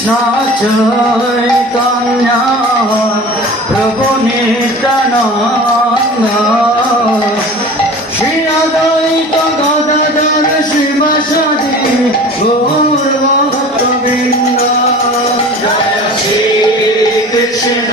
কৃষ্ণ চৈতন্য প্রভু নিত্যানন্দ। শ্রী অদ্বৈত গদাধর গৌর ভক্তবৃন্দ জয় শ্রী কৃষ্ণ।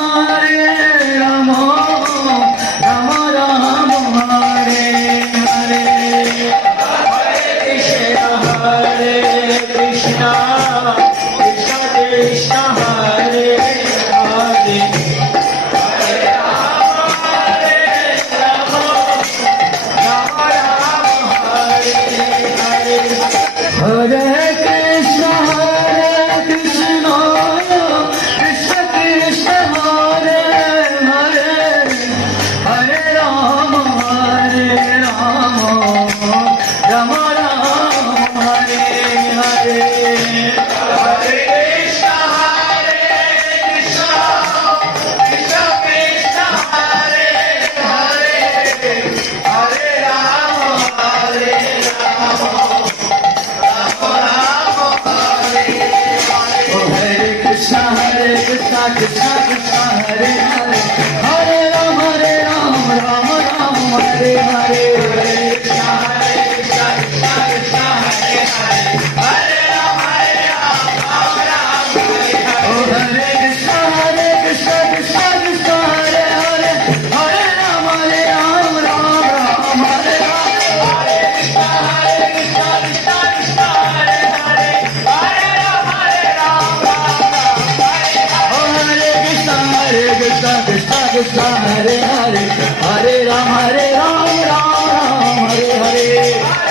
हरे हरे हरे राधा हरे हरे। हरे राम हरे राम राम राम हरे हरे।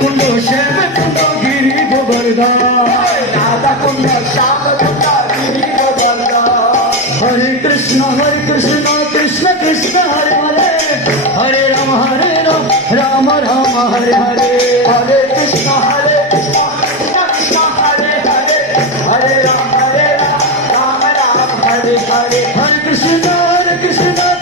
ಕುಂಡ ಶ್ಯಾಮ ಕುಂಡ ಗಿರಿ ಗೋವರ್ಧ ರಾಧಾ ಕುಂಡ ಶ್ಯಾಮ ಕುಂಡ ಗಿರಿ ಗೋವರ್ಧ ಹರೇ ಕೃಷ್ಣ ಹರೇ ಕೃಷ್ಣ ಕೃಷ್ಣ ಕೃಷ್ಣ ಹರೇ ಹರೇ ಹರೇ ರಾಮ ಹರೇ ರಾಮ ರಾಮ ರಾಮ ಹರೇ ಹರೇ ಹರೇ ಕೃಷ್ಣ ಹರೇ Hare Krishna, Hare Krishna